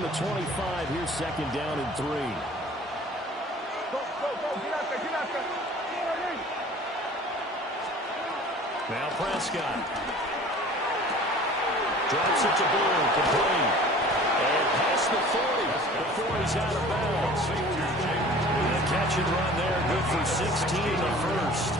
from the 25. Here's second down and 3. Now Prescott. Drops it to Bull, complete. And past the 40 before he's out of bounds. And a catch and run there, good for 16 in the first.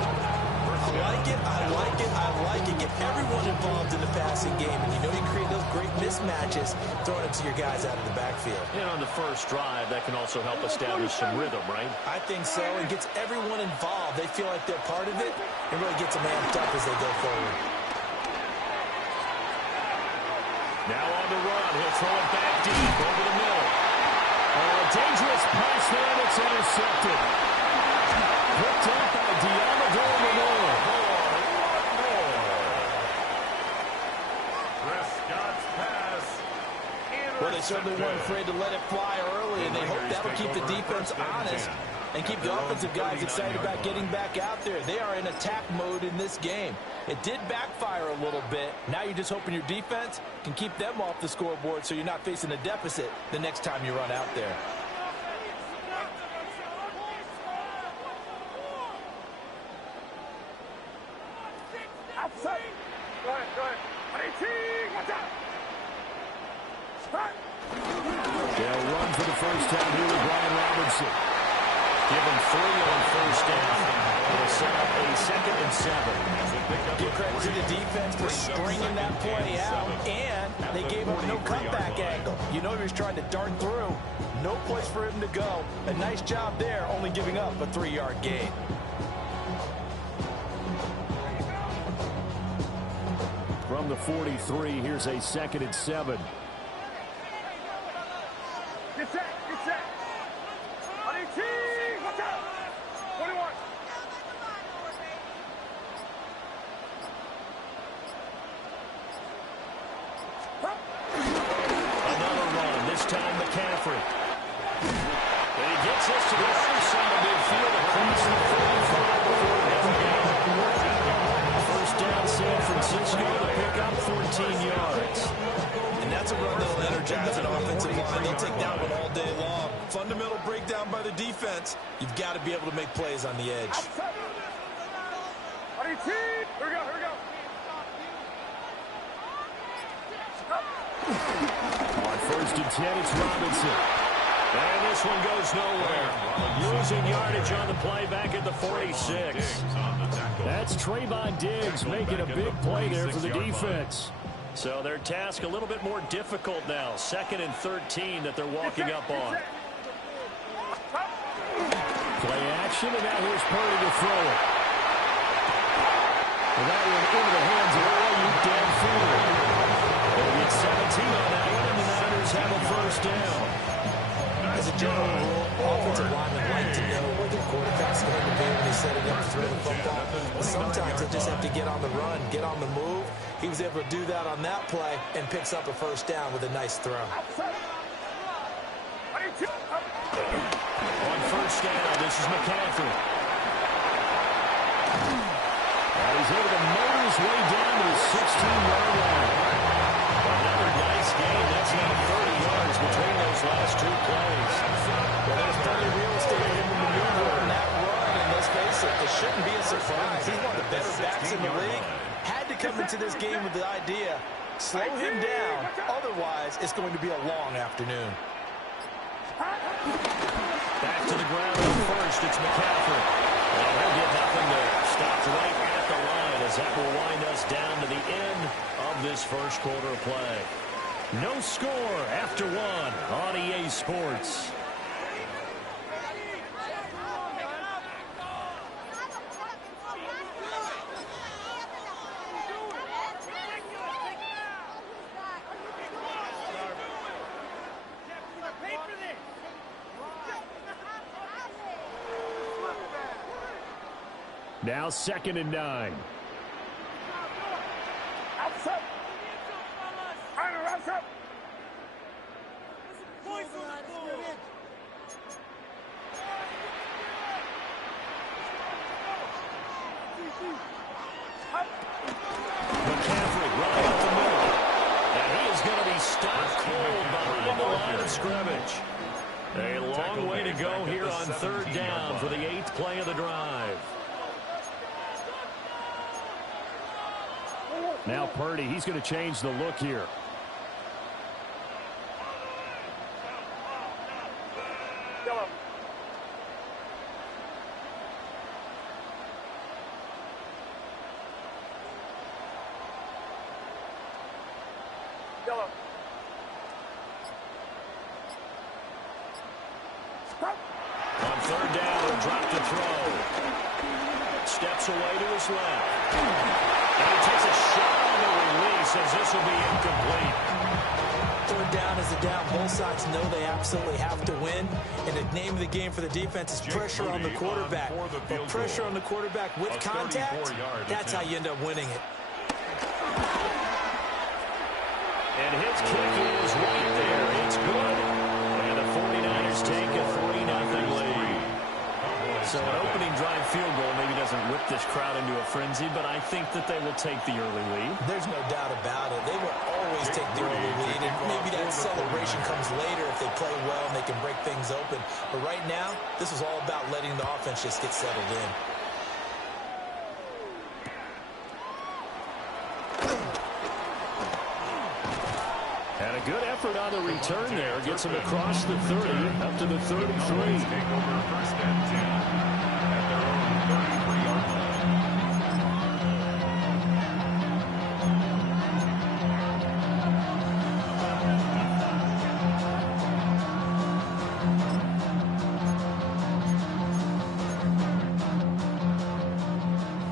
I like it, I like it, I like it. Get everyone involved in the passing game. And you know you create those great mismatches throwing it to your guys out of the backfield. And on the first drive, that can also help establish some rhythm, right? I think so. It gets everyone involved. They feel like they're part of it. It really gets them amped up as they go forward. Now on the run. He'll throw it back deep over the middle. Dangerous pass there. It's intercepted. Picked up by Diamador Lenore. Prescott's pass. Well, they certainly weren't afraid to let it fly early, and they hope that'll keep the defense honest and keep the offensive guys excited about getting back out there. They are in attack mode in this game. It did backfire a little bit. Now you're just hoping your defense can keep them off the scoreboard so you're not facing a deficit the next time you run out there. They'll run for the first time here with Brian Robinson. Give him 3 on first down. It'll set up a 2nd and 7. Give credit to the defense for stringing that play out, and they gave him no cutback angle. You know he was trying to dart through. No place for him to go. A nice job there, only giving up a 3-yard gain. From the 43, here's a 2nd and 7. Get set, get set. On 18, watch out. 21. Another run, this time McCaffrey. And he gets this to the other side of midfield across the 45 before halfway. First down, San Francisco to pick up 14 yards. And that's a run that'll energize an offensive line. They'll take that one all day long. Fundamental breakdown by the defense. You've got to be able to make plays on the edge. On 18, here we go, here we go. On 1st and 10, it's Robinson. And this one goes nowhere. Losing yardage on the play back at the 46. That's Trayvon Diggs making a big play there for the defense. So their task a little bit more difficult now. 2nd and 13 that they're walking up on. Play action, and now here's Purdy to throw it. And that one into the hands of Ayuk downfield. They'll get 17 on that one, and the Niners have a first down. As a general rule, offensive linemen like to know where their quarterback's going to be when they set it up to throw the football. But sometimes they just have to get on the run, get on the move. He was able to do that on that play and picks up a first down with a nice throw. On first down, this is McCaffrey. And he's able to motor his way down to the 16-yard line. Another nice game. That's now 30 yards between those last 2 plays. Well, there's plenty of real estate for him to maneuver in that run, and let's face it, it shouldn't be a surprise. He's one of the better backs in the league. Had to come into this game with the idea, slow him down, otherwise it's going to be a long afternoon. Back to the ground on first, it's McCaffrey. And he'll get nothing there. Stopped right at the line as that will wind us down to the end of this first quarter of play. No score after 1 on EA Sports. Now 2nd and 9. Outside. Outside. McCaffrey right up the middle. And he is going to be stopped pulled behind the line of scrimmage. A long way to go here on third down for the 8th play of the drive. Now Purdy, he's going to change the look here. On third down, he'll drop the throw. Steps away to his left. And he takes a shot on the release as this will be incomplete. Third down is a down. Both sides know they absolutely have to win. And the name of the game for the defense is pressure on the quarterback. But pressure on the quarterback with contact, that's how you end up winning it. And his kick is right there. It's good. And the 49ers take a 3-0 lead. So an opening drive field goal maybe doesn't whip this crowd into a frenzy, but I think that they will take the early lead. There's no doubt about it. They will always take the early lead, and maybe that celebration comes later if they play well and they can break things open. But right now, this is all about letting the offense just get settled in. And a good effort on the return there. Gets him across the 30, up to the 33. Take over first and 10 at their own 33-yard line.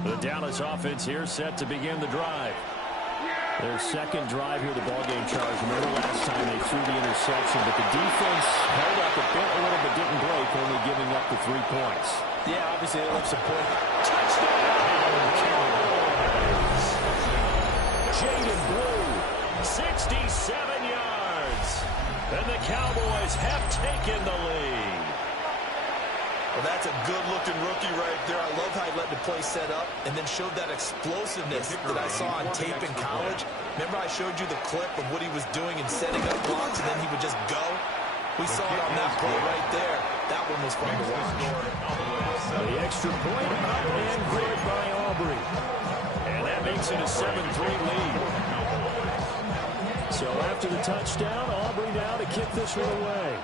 The Dallas offense here set to begin the drive. Their second drive here, the ballgame charge. Remember last time they threw the interception, but the defense held up a little bit, didn't break, only giving up the 3 points. Yeah, obviously they left some points. Touchdown! Cowboys! Jaden Blue, 67 yards. And the Cowboys have taken the lead. Well, that's a good-looking rookie right there. I love how he let the play set up and then showed that explosiveness that I saw on tape in college. Remember I showed you the clip of what he was doing and setting up blocks, and then he would just go? We saw it on that play right there. That one was fun to watch. The extra point up and good by Aubrey. And that makes it a 7-3 lead. So after the touchdown, Aubrey now to kick this one away.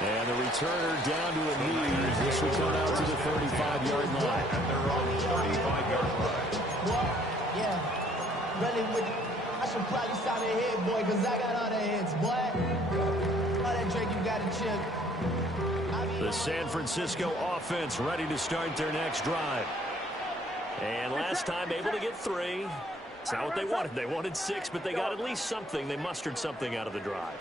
And the returner down to a knee. This will come out to the 35-yard line. And they're on the 35-yard line. Yeah, really would. I should probably sign a head, boy, because I got all the heads, boy. All that drink you got to chill. The San Francisco offense ready to start their next drive. And last time able to get 3. It's not what they wanted. They wanted 6, but they got at least something. They mustered something out of the drive.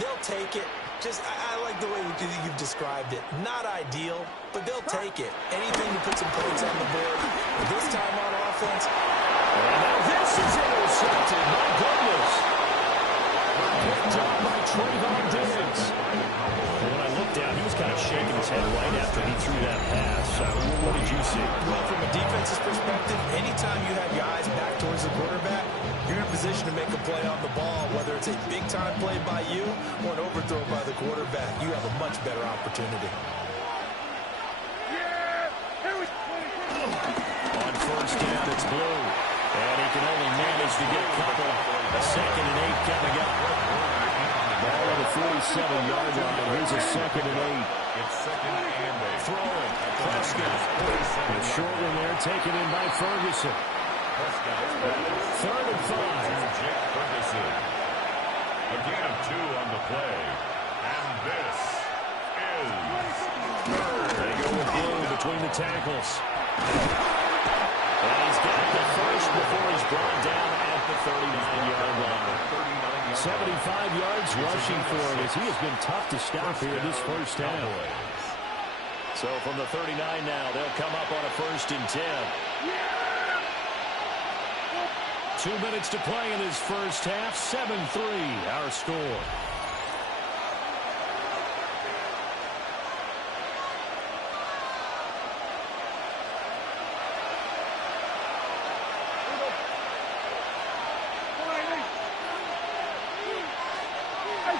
They'll take it. I like the way you've described it. Not ideal, but they'll take it. Anything to put some points on the board. This time on offense. And now this is intercepted. My goodness. Picked up by Trayvon Diggs. And when I looked down, he was kind of shaking his head right after he threw that pass. What did you see? Well, from a defense's perspective, anytime you have your eyes back towards the quarterback, you're in a position to make a play on the ball, whether it's a big-time play by you or an overthrow by the quarterback. You have a much better opportunity. On first down, it's Blue. And he can only manage to get a couple. A 2nd and 8 coming up. Ball at the 47-yard line. Here's a 2nd and 8. It's 2nd and 8. Throwing. Prescott. A short one there taken in by Ferguson. 3rd and 5. Ferguson. A gain of 2 on the play. And this is 3rd. They go with Blue between the tackles. And he's got the first before he's brought down at the 39-yard line. 75 yards rushing for him as he has been tough to stop here this first half. So from the 39 now, they'll come up on a 1st and 10. 2 minutes to play in this first half. 7-3 our score.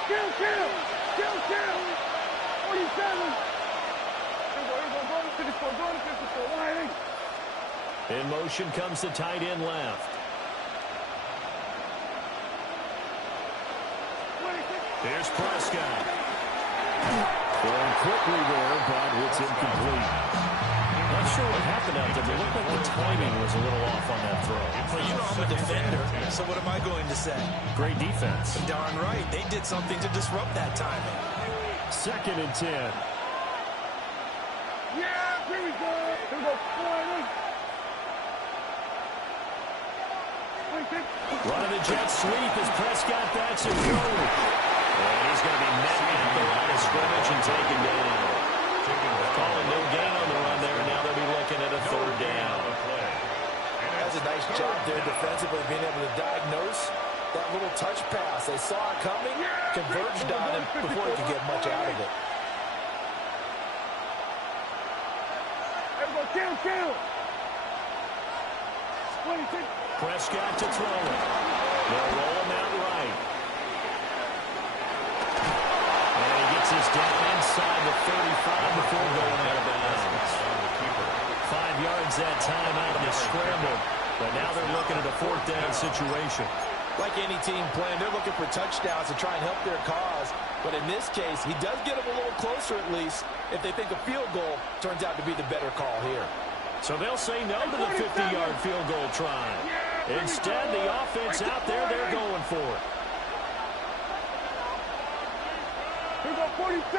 Kill, kill. Kill, kill. 47. Here we go. 54, going to 54. Wide. In motion comes the tight end left. Here's Prescott. Going quickly there, but it's incomplete. Not sure what happened out there, but it looked like the timing was a little off on that throw. Well, you know I'm a defender, so what am I going to say? Great defense. Darn right. They did something to disrupt that timing. 2nd and 10. Yeah, here we go. Here we go. Running the jet sweep as Prescott backs it forward. And he's going to be met at the line of scrimmage and taken down. Calling no gain on the run there, and now they'll be looking at a 3rd down. That's a nice job there defensively, being able to diagnose that little touch pass. They saw it coming, converged on him before he could get much out of it. Kill, kill. 26. Prescott to throw it. They'll roll him out right. And he gets his down inside the 35 before going out of bounds. 5 yards that time out of the scramble. But now they're looking at a 4th down situation. Like any team playing, they're looking for touchdowns to try and help their cause. But in this case, he does get them a little closer at least if they think a field goal turns out to be the better call here. So they'll say no to the 50-yard field goal try. Instead, the offense out there, they're going for it. Here we go, 46.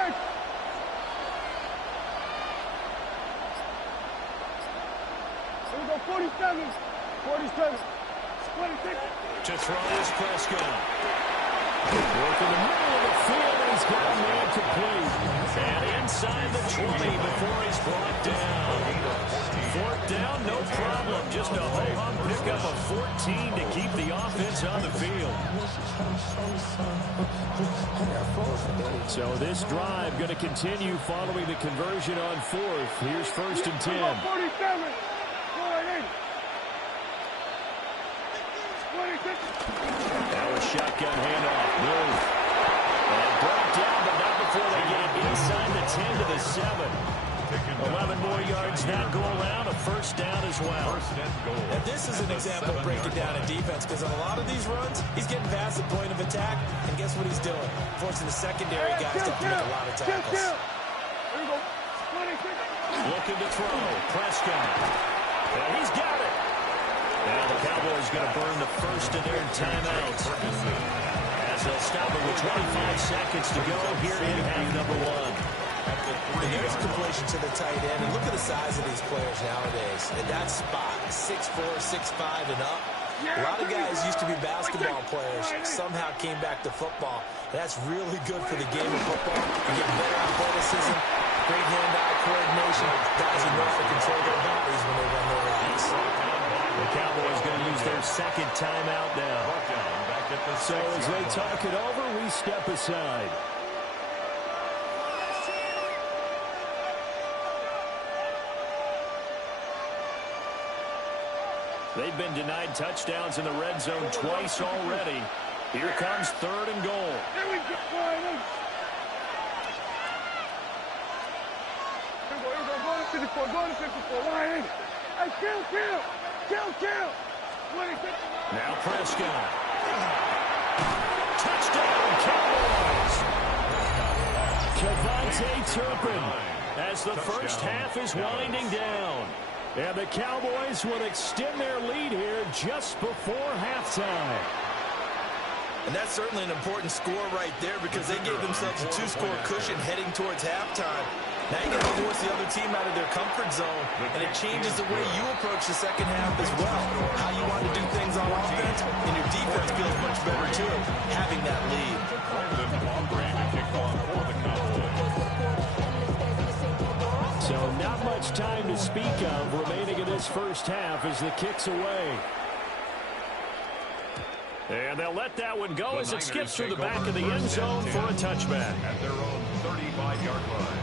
Here we go, 47. 47. 26. To throw is Prescott. Work in the middle of the field, and he's got a man complete. And inside the 20 before he's brought down. 4th down, no problem. Just a ho-hum pickup of 14 to keep the offense on the field. So this drive going to continue following the conversion on 4th. Here's 1st and 10. 47. Now a shotgun handoff. Blue. And brought down, but not before they get it inside the 10 to the 7. 11 more yards that go around, a 1st down as well. And this is an example of breaking down a defense, because on a lot of these runs, he's getting past the point of attack, and guess what he's doing? Forcing the secondary guys to have to make a lot of tackles. Looking to throw. Prescott. And he's got it. Now the Cowboys going to burn the 1st of their timeouts, as they'll stop it with 25 seconds to go here in half number 1. And there's completion to the tight end. And look at the size of these players nowadays. At that spot, 6'4", 6'5", and up. A lot of guys used to be basketball players, somehow came back to football. And that's really good for the game of football. You get better athleticism, great hand-eye coordination. Guys who know how to control their bodies when they run their routes. The Cowboys going to use their 2nd timeout now. So as they talk it over, we step aside. They've been denied touchdowns in the red zone twice already. Here comes 3rd and goal. Here we go, Here we go, going to 54, going to 54. Wide. Hey, kill, kill. Kill, kill. 26. Now Prescott. Touchdown, Cowboys. Kevontae Turpin as the 1st half is winding down. And the Cowboys will extend their lead here just before halftime. And that's certainly an important score right there, because they gave themselves a 2-score cushion heading towards halftime. Now you got to force the other team out of their comfort zone, and it changes the way you approach the 2nd half as well. How you want to do things on offense, and your defense feels much better too, having that lead. So not much time to speak of remaining in this 1st half as the kick's away. And they'll let that one go as it skips through the back of the end zone for a touchback. At their own 35-yard line.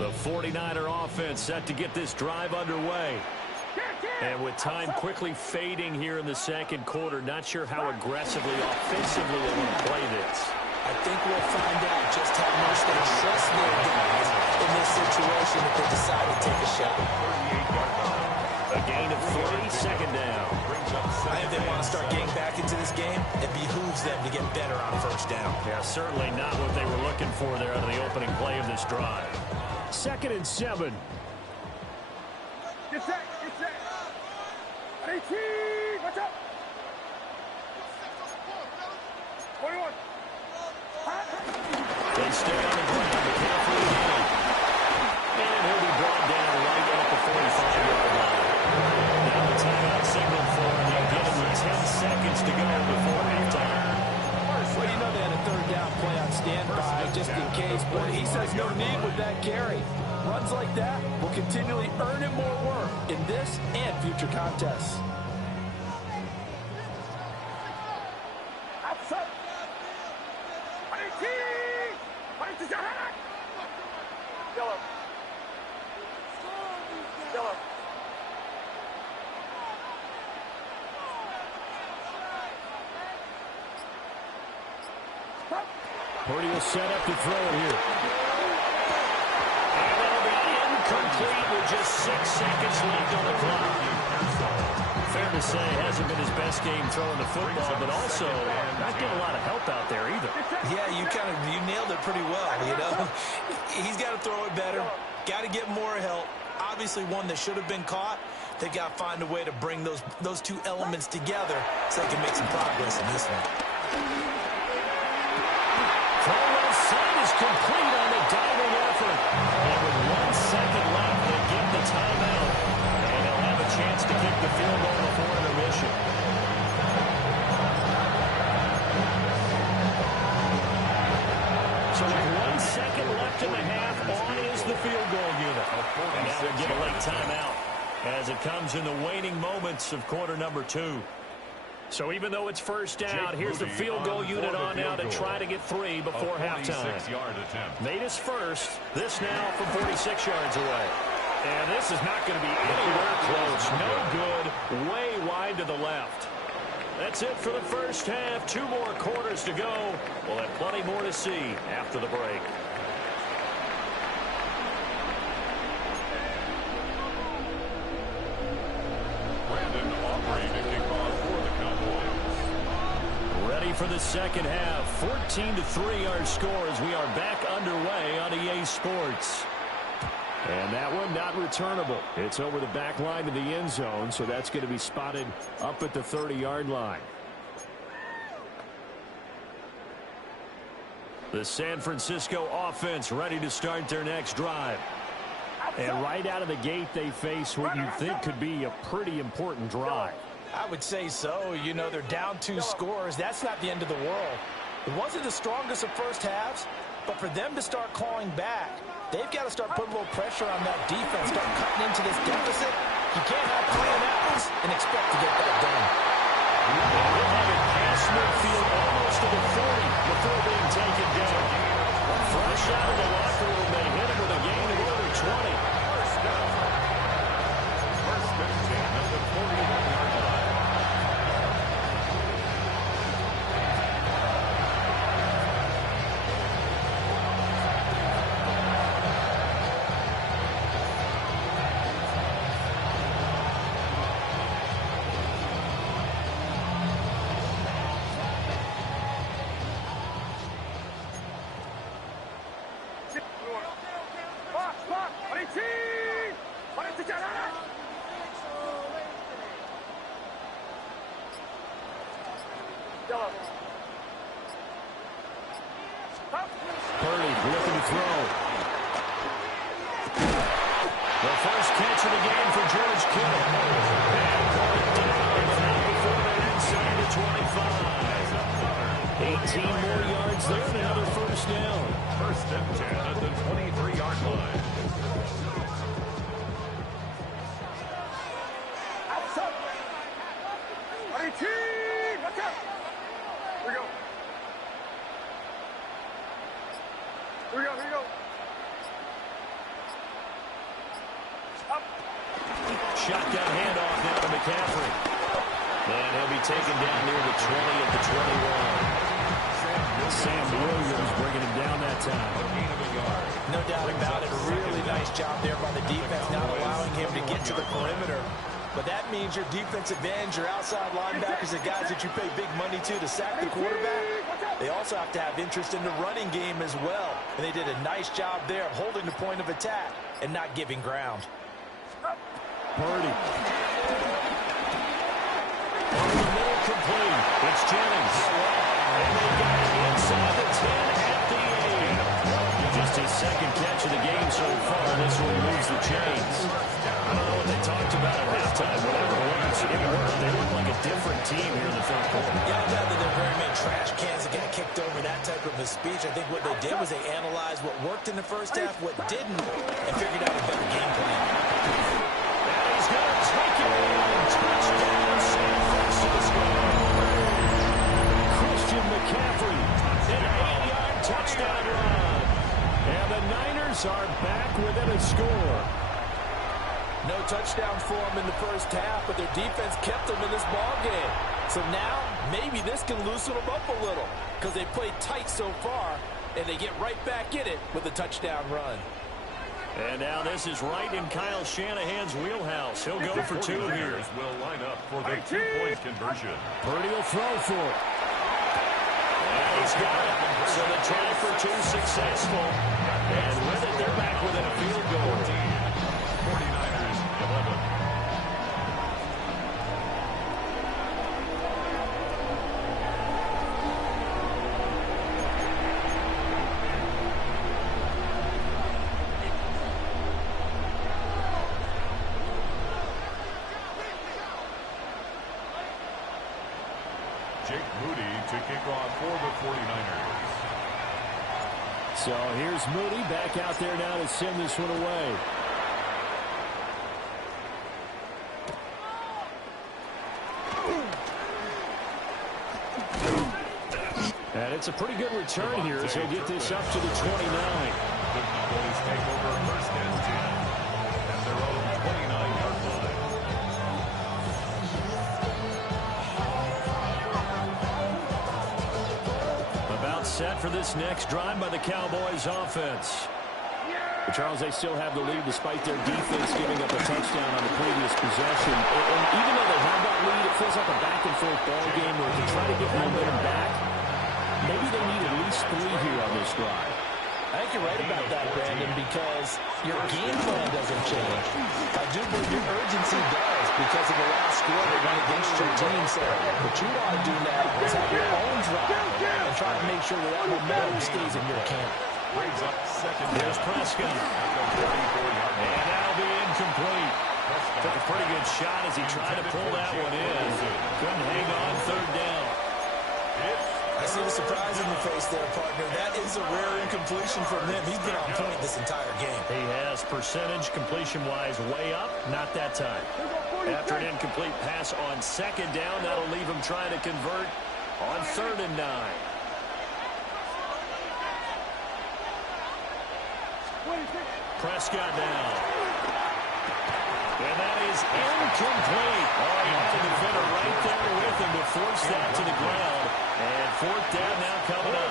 The 49er offense set to get this drive underway. And with time quickly fading here in the second quarter, not sure how aggressively, offensively they want to play this. I think we'll find out just how much they trust their guys in this situation if they decide to take a shot. A gain of 3, second down. I think they want to start getting back into this game. It behooves them to get better on first down. Yeah, certainly not what they were looking for there out of the opening play of this drive. 2nd and 7. Get set, get set. 18, watch out. 21. They stay on the ground, but can't fully gain. And he'll be brought down right at the 45-yard line. Now the timeout signal for him. They'll get him with 10 seconds to go before halftime. Well, you know they had a third down play on standby just in case, but he says no need with that carry. Runs like that will continually earn him more work in this and future contests. Outside. 18. 22. Yellow. Yellow. Purdy will set up to throw it here. And that'll be incomplete with just 6 seconds left on the clock. Fair to say, hasn't been his best game throwing the football, but also not getting a lot of help out there either. Yeah, you nailed it pretty well, you know. He's got to throw it better. Got to get more help. Obviously one that should have been caught. They got to find a way to bring those two elements together so they can make some progress in this one. Throw left side is complete on the diving effort. And with 1 second left, they get the timeout. And they'll have a chance to kick the field goal before intermission. So with 1 second left in the half, on is the field goal unit. And now we get a late timeout as it comes in the waning moments of quarter number 2. So even though it's first down, here's the field goal unit on now to try to get 3 before halftime. Made his first. This now from 46 yards away. And this is not going to be anywhere close. No good. Way wide to the left. That's it for the first half. 2 more quarters to go. We'll have plenty more to see after the break. For the second half, 14-3 our score as we are back underway on EA Sports. And that one not returnable. It's over the back line to the end zone, so that's going to be spotted up at the 30-yard line. The San Francisco offense ready to start their next drive. And right out of the gate, they face what you think could be a pretty important drive. I would say so. You know, they're down 2 scores. That's not the end of the world. It wasn't the strongest of first halves, but for them to start clawing back, they've got to start putting a little pressure on that defense, start cutting into this deficit. You can't have 3 and outs and expect to get that done. They'll have it past midfield almost to the 40 before being taken down. Fresh out of the locker room, they hit him with a gain of over 20. First 15 at the 41-yard line. Purdy looking to throw. The first catch of the game for George Kittle. And caught down right before they're inside the 25. 18 more yards there and another first down. First and 10 at the 23-yard line. Outside. 18. Watch out. Here we go. Here we go. Here we go. shotgun handoff now to McCaffrey. And he'll be taken down near the 20 at the 21. Sam Williams bringing him down that time. No doubt about it. A really nice job there by the defense, not allowing him to get to the perimeter. But that means your defensive ends, your outside linebackers, the guys that you pay big money to sack the quarterback, they also have to have interest in the running game as well. And they did a nice job there of holding the point of attack and not giving ground. Purdy. Over the middle, complete. It's Jennings. And they got it inside the 10 at the 8. Just his second catch of the game so far. This one moves the chains. I don't know what they talked about at halftime. Whatever it was, it worked. They look like a different team here in the third quarter. Yeah, I doubt that there are very many trash cans that got kicked over that type of a speech. I think what they did was they analyzed what worked in the first half, what didn't, and figured out a better game plan. And he's going to take it in. Touchdown, San Francisco. Christian McCaffrey, an 8-yard touchdown run. And the Niners are back within a score. No touchdowns for them in the first half, but their defense kept them in this ball game. So now, maybe this can loosen them up a little because they played tight so far, and they get right back in it with a touchdown run. And now this is right in Kyle Shanahan's wheelhouse. He'll go for two here. Will line up for the 2-point conversion. Purdy will throw for it. And he's got it. So the try for two successful. And with it, they're back within a field goal. 49ers 11. Jake Moody to kick off for the 49ers. So here's Moody back out there now to send this one away. And it's a pretty good return here as he'll get this up to the 29. The Cowboys take over first and 10 at their own 29-yard line. About set for this next drive by the Cowboys offense. But Charles, they still have the lead despite their defense giving up a touchdown on the previous possession. And even though they have that lead, it feels like a back-and-forth ball game where to try to get momentum back, maybe they need at least 3 here on this drive. I think you're right about that, Brandon, because your game plan doesn't change. I do believe your urgency does because of the last score that went against your team. So what you want to do now is have your own drive and try to make sure that that momentum stays in your camp. Brings up second. There's Prescott. And that'll be incomplete. Took a pretty good shot as he tried to pull that one in. Couldn't hang on third down. I see the surprise in the face there, partner. That is a rare incompletion from him. He's been on point this entire game. He has percentage completion-wise way up. Not that time. After an incomplete pass on second down, that'll leave him trying to convert on 3rd and 9. Prescott now. And that is incomplete. Oh, he had the defender right there with him to force that to the ground. And 4th down now coming up.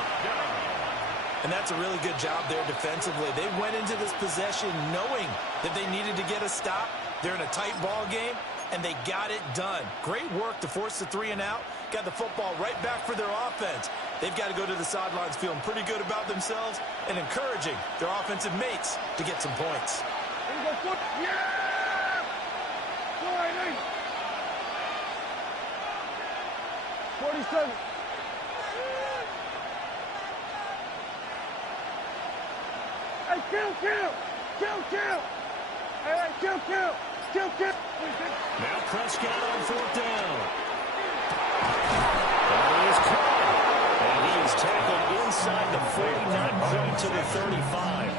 And that's a really good job there defensively. They went into this possession knowing that they needed to get a stop. They're in a tight ball game, and they got it done. Great work to force the 3 and out. Got the football right back for their offense. They've got to go to the sidelines feeling pretty good about themselves and encouraging their offensive mates to get some points. Yeah! 47. Hey, kill! Hey, kill! Now Prescott on 4th down. That is caught. And he is tackled inside the 40, not quite to the 35.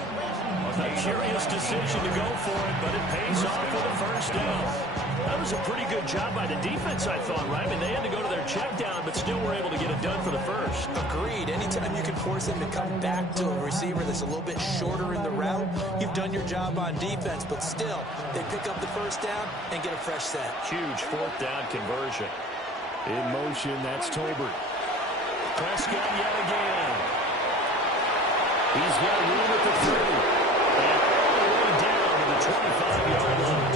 A curious decision to go for it, but it pays off with a first down. That was a pretty good job by the defense, I thought, right? I mean, they had to go to their check down, but still were able to get it done for the first. Agreed. Anytime you can force them to come back to a receiver that's a little bit shorter in the route, you've done your job on defense, but still, they pick up the first down and get a fresh set. Huge fourth down conversion. In motion, that's Tolbert. Prescott yet again. He's got room at the 30. And all the way down to the 25-yard line.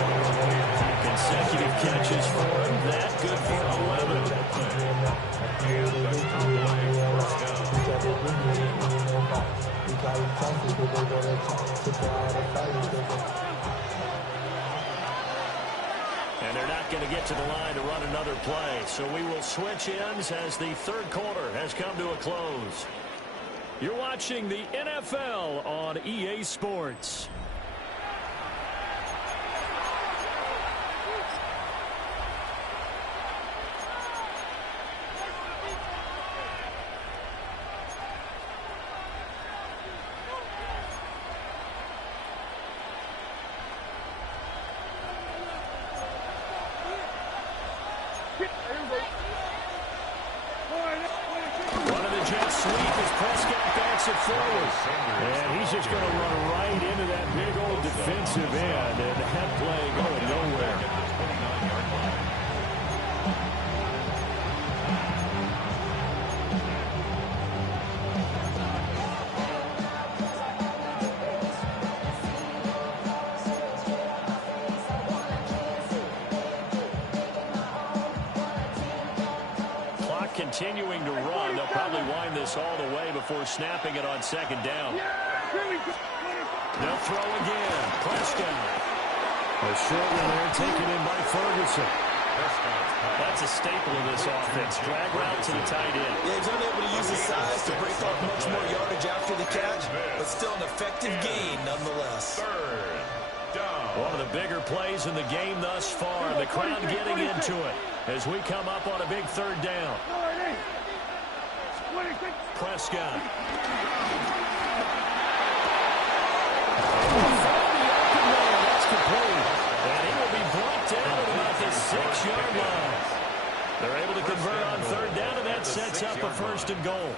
Consecutive catches for him. That good for 11. And they're not going to get to the line to run another play. So we will switch ends as the third quarter has come to a close. You're watching the NFL on EA Sports. And he's just going to run right into that big old defensive end, and that play going nowhere. Clock continuing to run. They'll probably wind this all the way before snapping it on second down. They'll throw again. Prescott. A short one there taken in by Ferguson. That's a staple of this offense. Drag route to the tight end. Yeah, he's unable to use his size to break off much more yardage after the catch, but still an effective gain nonetheless. One of the bigger plays in the game thus far. The crowd getting into it as we come up on a big third down. Prescott. That's complete. And he will be brought down at about the 6-yard line. They're able to convert on third down, and that sets up a first and goal.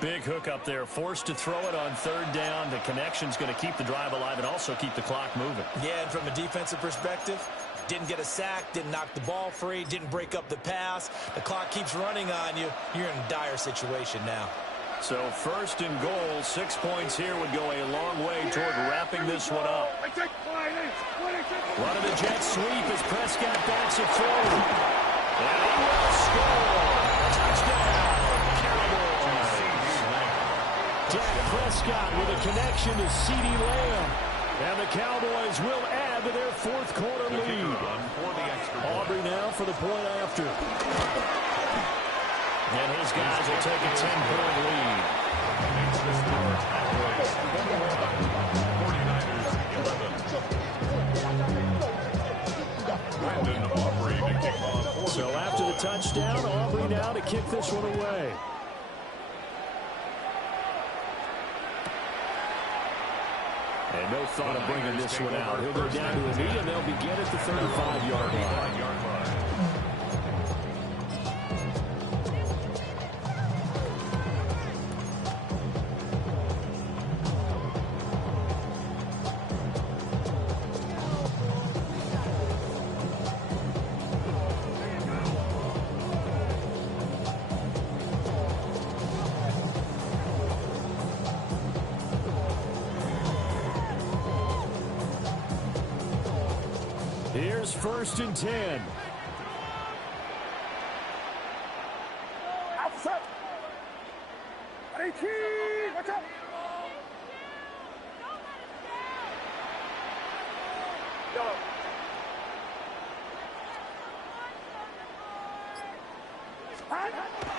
Big hook up there, forced to throw it on third down. The connection's going to keep the drive alive and also keep the clock moving. Yeah, and from a defensive perspective, didn't get a sack, didn't knock the ball free, didn't break up the pass. The clock keeps running on you. You're in a dire situation now. So first and goal, 6 points here would go a long way toward wrapping this one up. Run of the jet sweep as Prescott backs it forward. And he will score. Touchdown. Dak Prescott with a connection to CeeDee Lamb. And the Cowboys will add to their fourth quarter lead. Aubrey now for the point after. And his guys will take a 10-point lead. So after the touchdown, Aubrey now to kick this one away. And no thought of bringing this one out. He'll go down to a knee, and they'll begin at the 35-yard line. Here's first and 10. Outside. Watch out.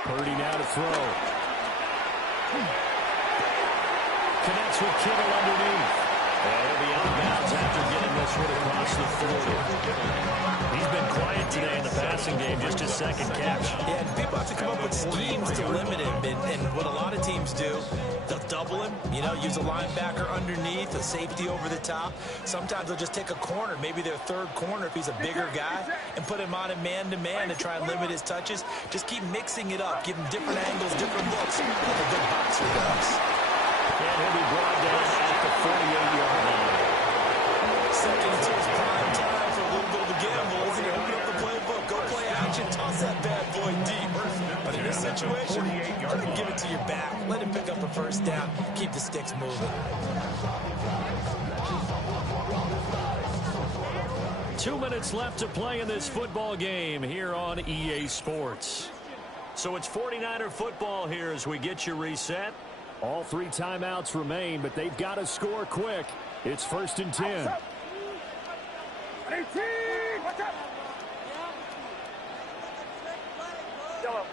Purdy now to throw. Connects with Kittle underneath. And he'll be out of bounds after getting this one across the 40. He's been quiet today in the passing game, just his second catch. Yeah, and people have to come up with schemes to limit him. And what a lot of teams do, they'll double him, you know, use a linebacker underneath, a safety over the top. Sometimes they'll just take a corner, maybe their third corner if he's a bigger guy, and put him on a man-to-man to try and limit his touches. Just keep mixing it up, give him different angles, different looks, like a good boxer does. And he'll be brought down at the 48-yard line. Second and 2 is prime time for a little bit of a gamble, isn't it? Open up the playbook, go play action, toss that bad boy deep. But in this situation, go ahead and give it to your back. Let him pick up a first down. Keep the sticks moving. 2 minutes left to play in this football game here on EA Sports. So it's 49er football here as we get you reset. All 3 timeouts remain, but they've got to score quick. It's 1st and 10. 18, watch out. Yellow.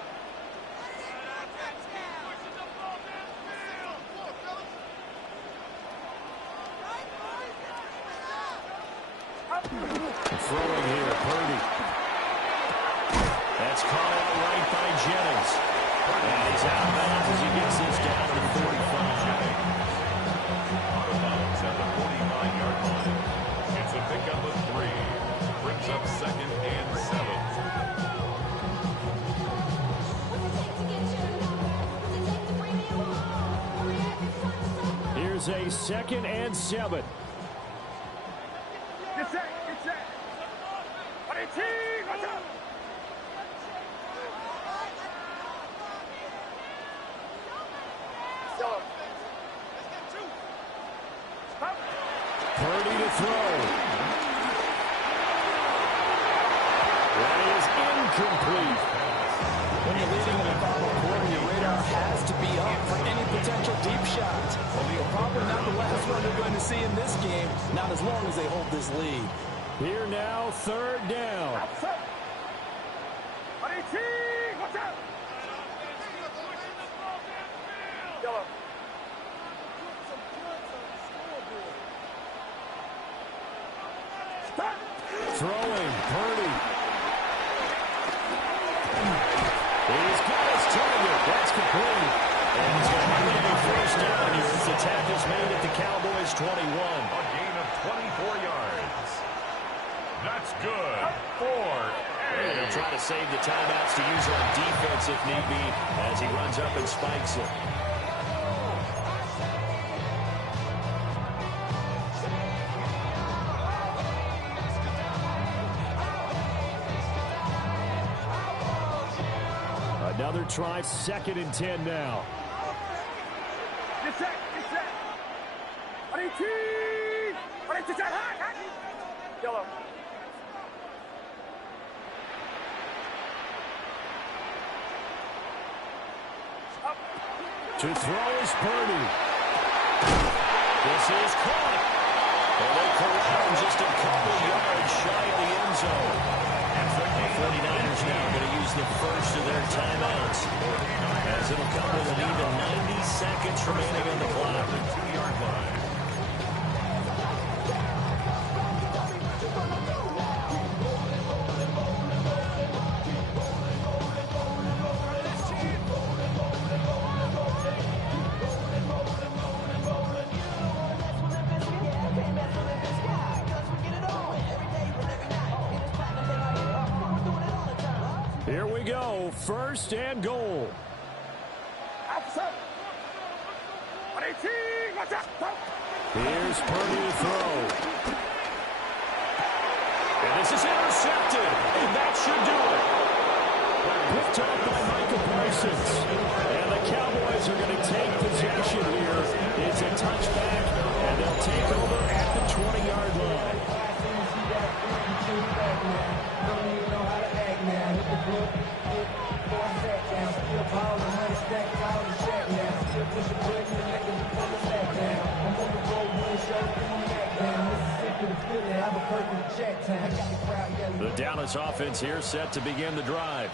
Throwing here, Purdy. That's caught out right by Jennings. And he's out of bounds as he gets this down to the 45. Out of bounds at the 49-yard line. It's a pickup of 3. Brings up 2nd and 7. Here's a 2nd and 7. Get set, get set. 18, watch out. Yellow. Purdy to throw. That is incomplete. When you're leading in the final quarter, your radar has to be up for any potential deep shot. Probably not the last one they're going to see in this game, not as long as they hold this lead. Here now, 3rd down. 18, watch out. Yellow. Throwing, Purdy. He's got his target. That's complete. And he's going to have a first down here as the tackle's made at the Cowboys' 21. A gain of 24 yards. That's good. 4. And they'll try to save the timeouts to use on defense if need be as he runs up and spikes it. Another try, 2nd and 10 now. Get set, get set. 18, 18, hot. Yellow. To throw is Purdy. This is caught. And they corral him just a couple yards shy of the end zone. The 49ers now going to use the first of their timeouts, as it'll come with an even 90 seconds remaining on the clock. 2-yard line. Here we go, 1st and goal. Outside. 18, watch out. Here's Purdy to throw. And this is intercepted, and that should do it. Picked up by Michael Parsons. And the Cowboys are going to take possession here. It's a touchback, and they'll take over at the 20-yard line. The Dallas offense here set to begin the drive.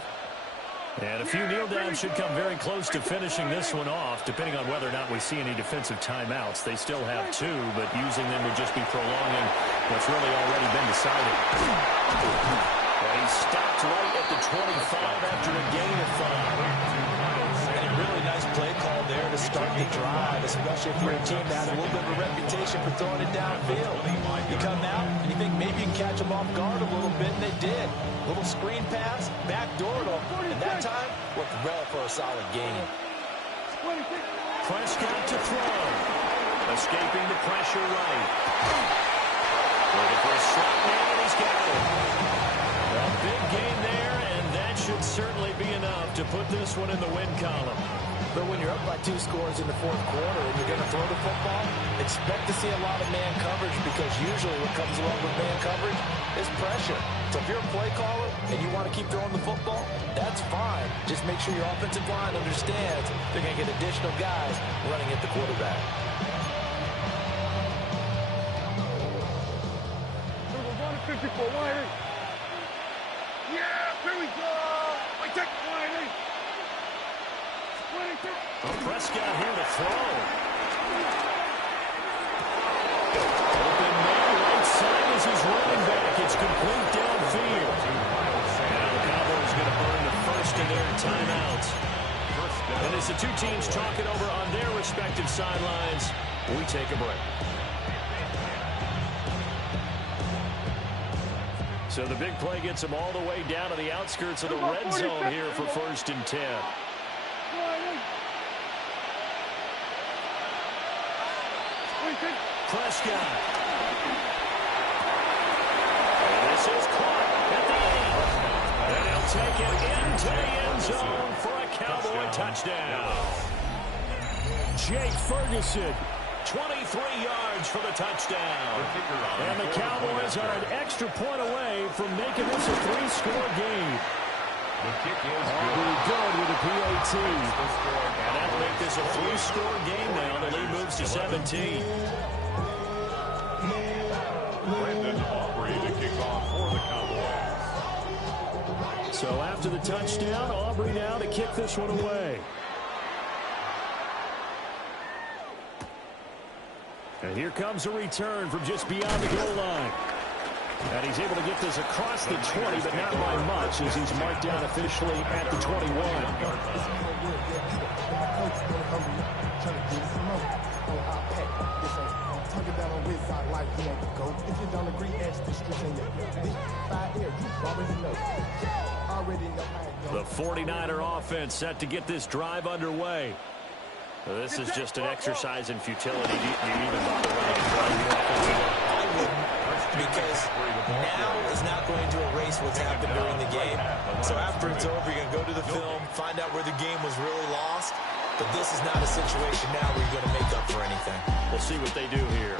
And a few kneel downs should come very close to finishing this one off, depending on whether or not we see any defensive timeouts. They still have 2, but using them would just be prolonging what's really already been decided. And he stopped right at the 25 after a gain of 5. And a really nice play call there to start the drive, especially if you're a team that has a little bit of a reputation for throwing it downfield. You come out and you think maybe you can catch them off guard a little bit, and they did. Little screen pass, backdoored them, and that time looked well for a solid gain. Prescott to throw. Escaping the pressure right. Looking for a slot man, and he's got it. A big gain there, and that should certainly be enough to put this one in the win column. But when you're up by 2 scores in the 4th quarter and you're going to throw the football, expect to see a lot of man coverage, because usually what comes along with man coverage is pressure. So if you're a play caller and you want to keep throwing the football, that's fine. Just make sure your offensive line understands they're going to get additional guys running at the quarterback. We're going to 54 wide. Yeah, here we go. We take the wide. Prescott here to throw. Open man right side is his running back. It's complete downfield. Now the Cowboys going to burn the first of their timeouts. And as the 2 teams talk it over on their respective sidelines, we take a break. So the big play gets them all the way down to the outskirts of the red zone here for 1st and 10. Prescott. And this is caught at the end. And he'll take it into the end zone for a Cowboy touchdown. Jake Ferguson, 23 yards for the touchdown. And the Cowboys are an extra point away from making this a 3-score game. The kick is good with a PAT. And that'll make this a 3-score game now. The lead moves to 17. Brandon Aubrey to kick off for the Cowboys. So after the touchdown, Aubrey now to kick this one away. And here comes a return from just beyond the goal line. And he's able to get this across the 20, but not by much, as he's marked down officially at the 21. The 49er offense set to get this drive underway. Well, this is just an exercise in futility. Do you even bother running a drive here? I wouldn't, because now is not going to erase what's happened during the game. So after it's over, you're going to go to the film, find out where the game was really lost. But this is not a situation now where you're going to make up for anything. We'll see what they do here.